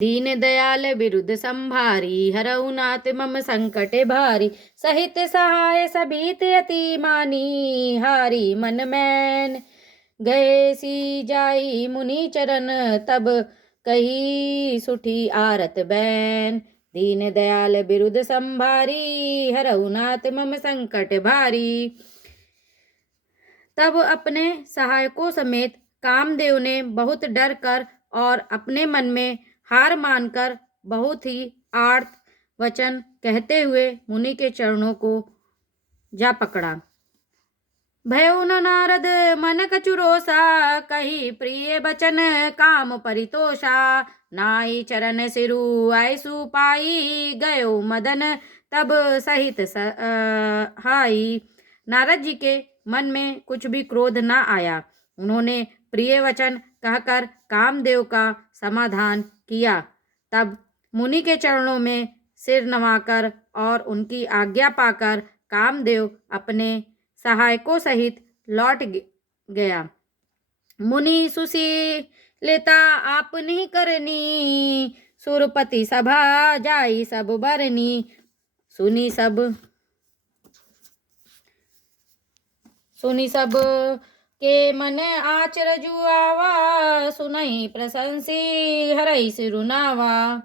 दीन दयाल बिरुद संभारी, हरऊ नाथ मम संकट भारी। सहित सहाय सबित अति मानी, हारी मन मैन गए सी जाई मुनि चरण। तब कही सुठी आरत बैन, दीन दयाल बिरुद संभारी, हरऊ नाथ मम संकट भारी। तब अपने सहायकों समेत कामदेव ने बहुत डर कर और अपने मन में हार मानकर बहुत ही आर्त वचन कहते हुए मुनि के चरणों को जा पकड़ा। भयउ न नारद मन कचुरोसा, कही प्रिय बचन काम परितोषा। नाई चरण सिरु आयसु पाई, गयो मदन तब सहित हाई। नारद जी के मन में कुछ भी क्रोध न आया। उन्होंने प्रिय वचन कहकर कामदेव का समाधान किया। तब मुनि के चरणों में सिर नवाकर और उनकी आज्ञा पाकर कामदेव अपने सहायकों सहित लौट गया। मुनि सुशीलता आपनी करनी, सुरपति सभा जाई सब बरनी। सुनी सब के मन आचर जुआवा, सुनई प्रशंसी हरई सिरुनावा।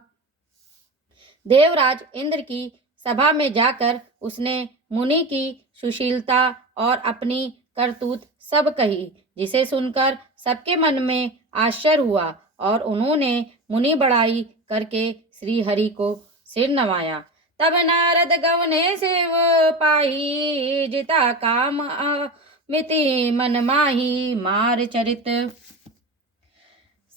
देवराज इंद्र की सभा में जाकर उसने मुनि की सुशीलता और अपनी करतूत सब कही, जिसे सुनकर सबके मन में आश्चर्य हुआ और उन्होंने मुनि बड़ाई करके श्री हरि को सिर नवाया। तब नारद गवने सेव पाही, जिता काम मिति मन माही। मार चरित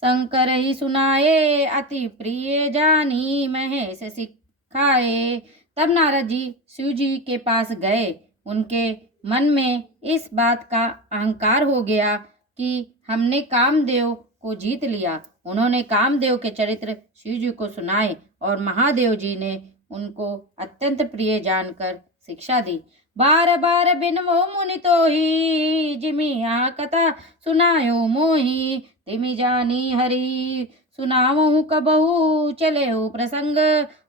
शंकर ही सुनाए, अति प्रिय जानी महेश सिखाए। तब नारद जी शिव जी के पास गए। उनके मन में इस बात का अहंकार हो गया कि हमने कामदेव को जीत लिया। उन्होंने कामदेव के चरित्र शिव जी को सुनाए और महादेव जी ने उनको अत्यंत प्रिय जानकर शिक्षा दी। बार बार बिनवो मुनि तो ही, जिमिया कथा सुनायो मोही। तिमि जानी हरि सुनावहु कबहु, चले हो प्रसंग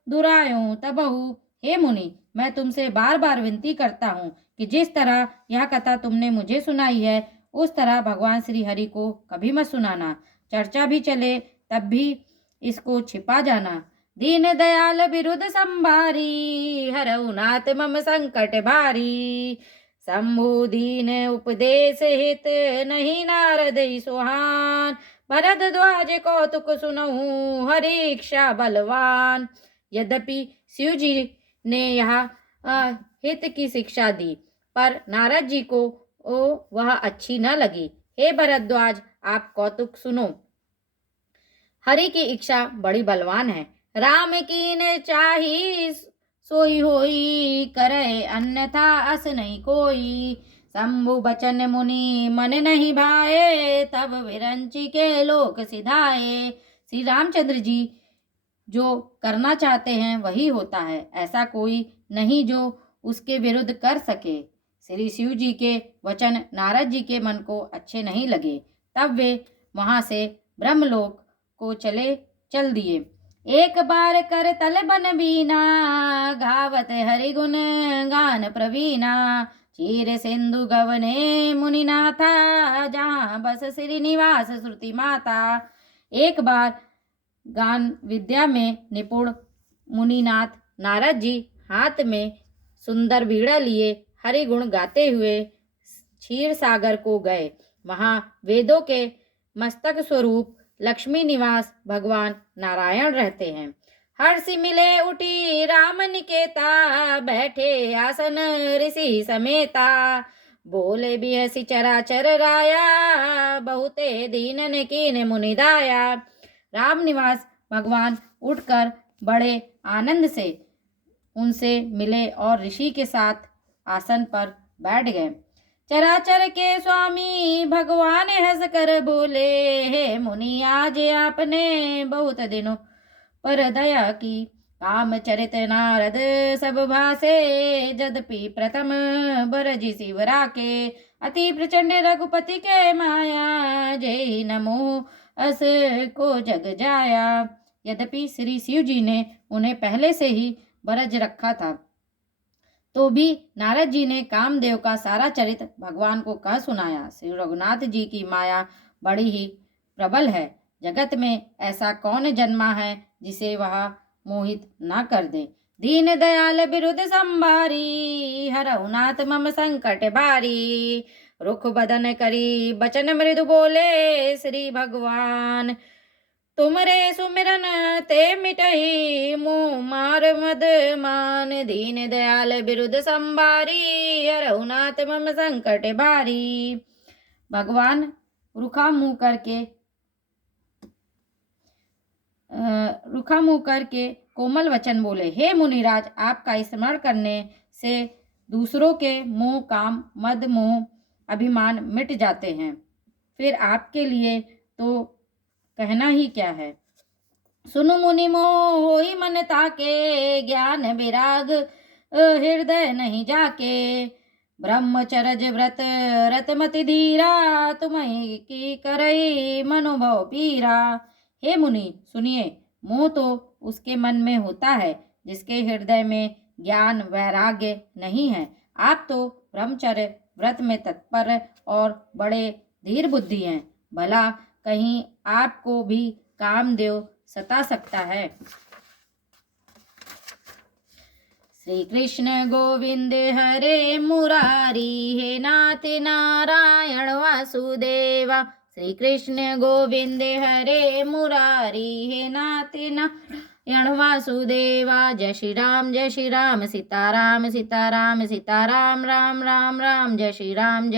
दुरायो तबहु। हे मुनि, मैं तुमसे बार बार विनती करता हूँ कि जिस तरह यह कथा तुमने मुझे सुनाई है, उस तरह भगवान श्री हरि को कभी मत सुनाना। चर्चा भी चले तब भी इसको छिपा जाना। दीन दयाल बिरुद संभारी, हरऊ नाथ मम संकट भारी। शंभु दीन उपदेश हित, नहीं नारद सुहान। भरद्वाज कौतुक सुनहु, हरि इच्छा बलवान। यद्यपि शिव जी ने यहाँ हित की शिक्षा दी, पर नारद जी को वह अच्छी न लगी। हे भरद्वाज, आप कौतुक सुनो। हरि की इच्छा बड़ी बलवान है। राम की ने चाही सोई होई, करे अन्यथा अस नहीं कोई। शंभु बचन मुनि मन नहीं भाए, तब विरंची के लोक सिधाए। श्री रामचंद्र जी जो करना चाहते हैं वही होता है, ऐसा कोई नहीं जो उसके विरुद्ध कर सके। श्री शिव जी के वचन नारद जी के मन को अच्छे नहीं लगे। तब वे वहां से ब्रह्मलोक को चल दिए। एक बार कर तल बन बीना, गावत हरि गुण गान प्रवीणा। चीर सिंधु गवने मुनिनाथा, जहाँ बस श्रीनिवास श्रुति माता। एक बार गान विद्या में निपुण मुनिनाथ नारद जी हाथ में सुंदर वीणा लिए हरि गुण गाते हुए क्षीर सागर को गए। वहां वेदों के मस्तक स्वरूप लक्ष्मी निवास भगवान नारायण रहते हैं। हर्षि मिले उठी राम निकेता, बैठे आसन ऋषि समेता। बोले बिहसी चराचर राया, बहुते दीनन कीन मुनिदाया। राम निवास भगवान उठकर बड़े आनंद से उनसे मिले और ऋषि के साथ आसन पर बैठ गए। चराचर के स्वामी भगवान हंस कर बोले, हे मुनि आज आपने बहुत दिनों पर दया की। काम चरित नारद सब भाषे, यद्यपि प्रथम बरजी शिवरा के। अति प्रचंड रघुपति के माया, जय नमो अस को जग जाया। यद्यपि श्री शिव जी ने उन्हें पहले से ही बरज रखा था, तो भी नारद जी ने कामदेव का सारा चरित्र भगवान को कह सुनाया। श्री रघुनाथ जी की माया बड़ी ही प्रबल है। जगत में ऐसा कौन जन्मा है जिसे वह मोहित ना कर दे। दीन दयाल बिरुद संभारी, हरहु नाथ मम संकट भारी। रुख बदन करी बचन मृदु बोले श्री भगवान। तुमरे सुमिरन ते मिटहि मुँह मार मद मान। दीन दयाल बिरुद संभारी, हरहु नाथ मम संकट भारी। भगवान रुखा मुंह करके कोमल वचन बोले, हे मुनिराज, आपका स्मरण करने से दूसरों के मोह, काम, मद, मोह, अभिमान मिट जाते हैं। फिर आपके लिए तो कहना ही क्या है। सुनु मुनि मोह होई मन ताके, ज्ञान विराग हृदय नहीं जाके। ब्रह्मचर्य व्रत रतमति धीरा, तुम्हें की करई मनोभव पीरा। हे मुनि सुनिए, मोह तो उसके मन में होता है जिसके हृदय में ज्ञान वैराग्य नहीं है। आप तो ब्रह्मचर्य व्रत में तत्पर और बड़े धीर बुद्धि हैं। भला कहीं आपको भी कामदेव सता सकता है। श्री कृष्ण गोविंद हरे मुरारी, हे नाथ नारायण वासुदेवा। श्री कृष्ण गोविंद हरे मुरारी, हे नाथ नारायण वासुदेवा। जय श्री राम सीताराम सीताराम सीताराम, राम राम राम राम। जय श्री राम